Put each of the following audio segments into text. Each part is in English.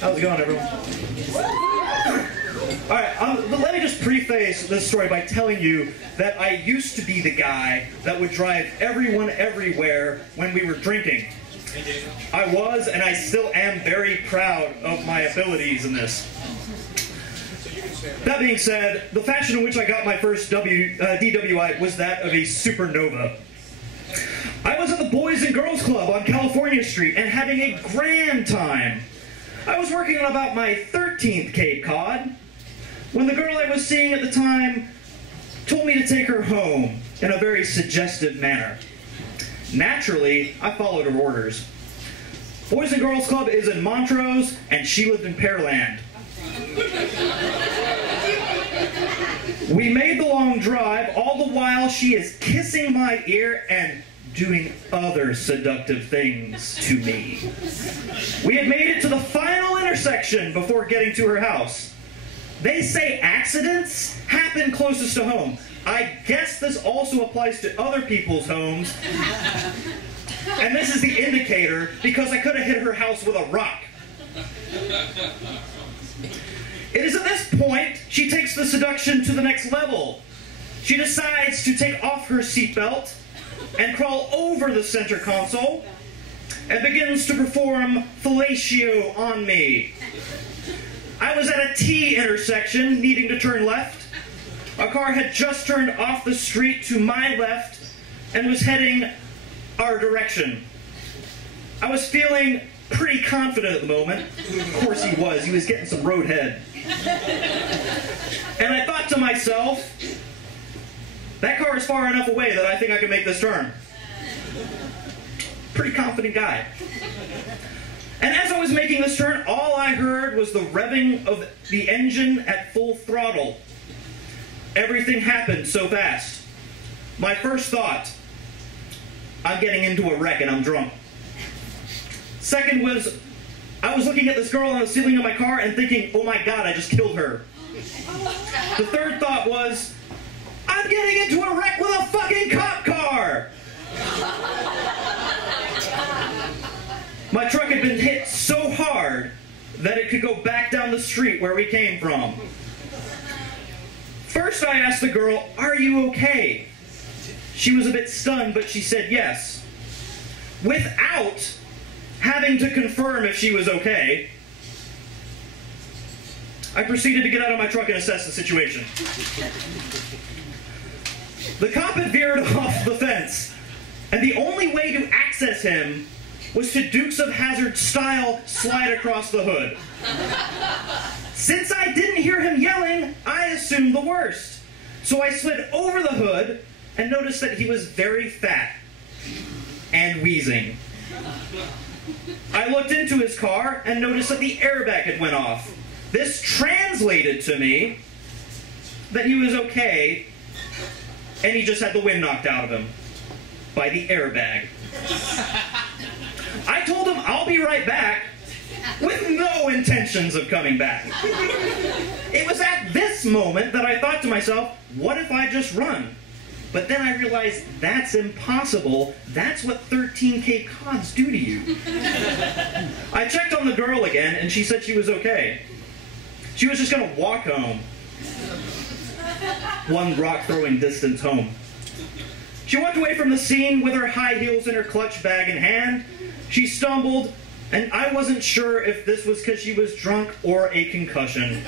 How's it going, everyone? Alright, let me just preface this story by telling you that I used to be the guy that would drive everyone everywhere when we were drinking. I was, and I still am, very proud of my abilities in this. That being said, the fashion in which I got my first DWI was that of a supernova. I was at the Boys and Girls Club on California Street and having a grand time. I was working on about my 13th Cape Cod when the girl I was seeing at the time told me to take her home in a very suggestive manner. Naturally, I followed her orders. Boys and Girls Club is in Montrose, and she lived in Pearland. We made the long drive, all the while she is kissing my ear and doing other seductive things to me. We had made it to the final intersection before getting to her house. They say accidents happen closest to home. I guess this also applies to other people's homes. And this is the indicator, because I could have hit her house with a rock. It is at this point she takes the seduction to the next level. She decides to take off her seatbelt and crawl over the center console and begins to perform fellatio on me. I was at a T intersection needing to turn left. A car had just turned off the street to my left and was heading our direction. I was feeling pretty confident at the moment. Of course he was. He was getting some road head. And I thought to myself, that car is far enough away that I think I can make this turn. Pretty confident guy. And as I was making this turn, all I heard was the revving of the engine at full throttle. Everything happened so fast. My first thought, I'm getting into a wreck and I'm drunk. Second was, I was looking at this girl on the ceiling of my car and thinking, oh my God, I just killed her. The third thought was, I'm getting into a wreck with a fucking cop car! My truck had been hit so hard that it could go back down the street where we came from. First I asked the girl, are you okay? She was a bit stunned, but she said yes. Without having to confirm if she was okay, I proceeded to get out of my truck and assess the situation. The cop had veered off the fence, and the only way to access him was to Dukes of Hazzard style slide across the hood. Since I didn't hear him yelling, I assumed the worst. So I slid over the hood and noticed that he was very fat and wheezing. I looked into his car and noticed that the airbag had went off. This translated to me that he was okay and he just had the wind knocked out of him by the airbag. I told him I'll be right back with no intentions of coming back. It was at this moment that I thought to myself, what if I just run? But then I realized that's impossible. That's what 13 Cape Cods do to you. I checked on the girl again, and she said she was okay. She was just going to walk home. One rock-throwing distance home. She walked away from the scene with her high heels and her clutch bag in hand. She stumbled, and I wasn't sure if this was because she was drunk or a concussion.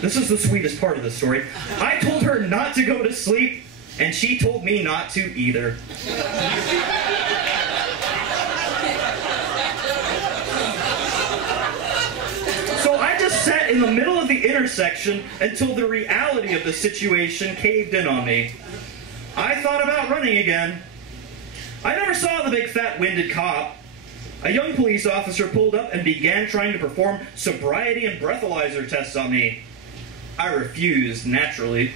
This is the sweetest part of the story. I told her not to go to sleep, and she told me not to either. So I just sat in the middle of the intersection until the reality of the situation caved in on me. I thought about running again. I never saw the big fat winded cop. A young police officer pulled up and began trying to perform sobriety and breathalyzer tests on me. I refused, naturally.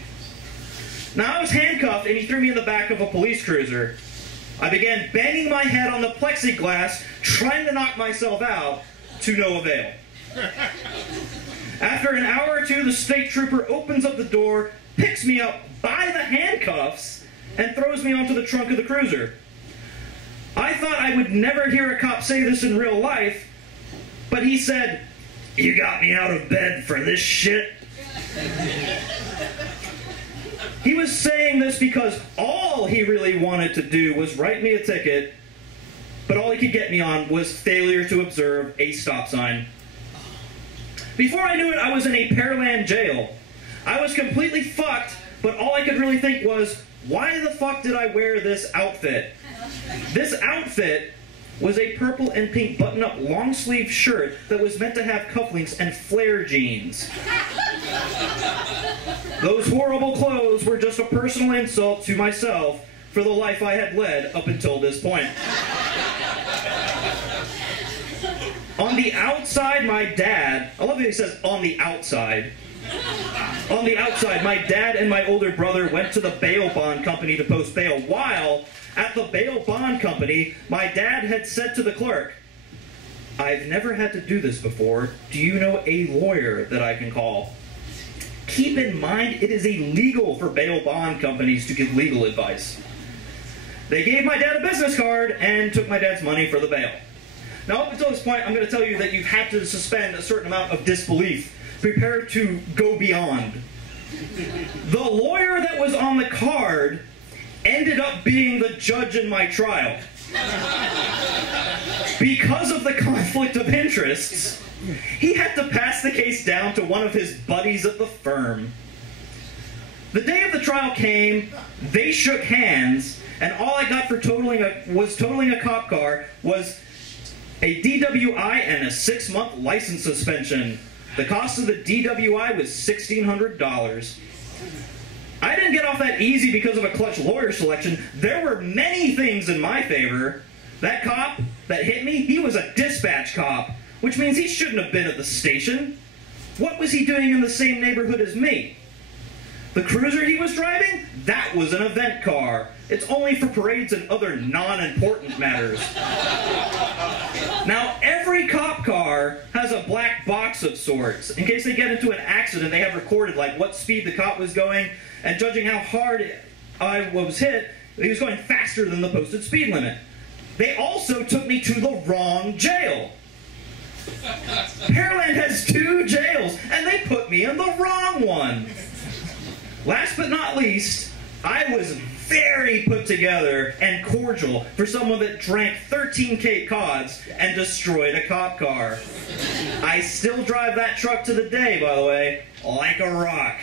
Now I was handcuffed and he threw me in the back of a police cruiser. I began banging my head on the plexiglass, trying to knock myself out, to no avail. After an hour or two, the state trooper opens up the door, picks me up by the handcuffs, and throws me onto the trunk of the cruiser. I thought I would never hear a cop say this in real life, But he said, "You got me out of bed for this shit?" He was saying this because all he really wanted to do was write me a ticket, but all he could get me on was failure to observe a stop sign. Before I knew it, I was in a Pearland jail. I was completely fucked, but all I could really think was, why the fuck did I wear this outfit? This outfit was a purple and pink button-up long-sleeve shirt that was meant to have cufflinks and flare jeans. Those horrible clothes were just a personal insult to myself for the life I had led up until this point. On the outside, my dad, I love that he says on the outside. On the outside, my dad and my older brother went to the bail bond company to post bail, while at the bail bond company, my dad had said to the clerk, "I've never had to do this before. Do you know a lawyer that I can call?" Keep in mind, it is illegal for bail bond companies to give legal advice. They gave my dad a business card and took my dad's money for the bail. Now, up until this point, I'm going to tell you that you've had to suspend a certain amount of disbelief. Prepare to go beyond. The lawyer that was on the card ended up being the judge in my trial. Because of the conflict of interests, he had to pass the case down to one of his buddies at the firm. The day of the trial came, they shook hands, and all I got for totaling a cop car was a DWI and a 6-month license suspension. The cost of the DWI was $1,600. I didn't get off that easy because of a clutch lawyer selection. There were many things in my favor. That cop that hit me, he was a dispatch cop, which means he shouldn't have been at the station. What was he doing in the same neighborhood as me? The cruiser he was driving? That was an event car. It's only for parades and other non-important matters. Now, every cop car has a black box of sorts. In case they get into an accident, they have recorded like what speed the cop was going, and judging how hard I was hit, he was going faster than the posted speed limit. They also took me to the wrong jail. Pearland has 2 jails, and they put me in the wrong one. Last but not least, I was very put together and cordial for someone that drank 13 Cape Cods and destroyed a cop car. I still drive that truck to the day, by the way, like a rock.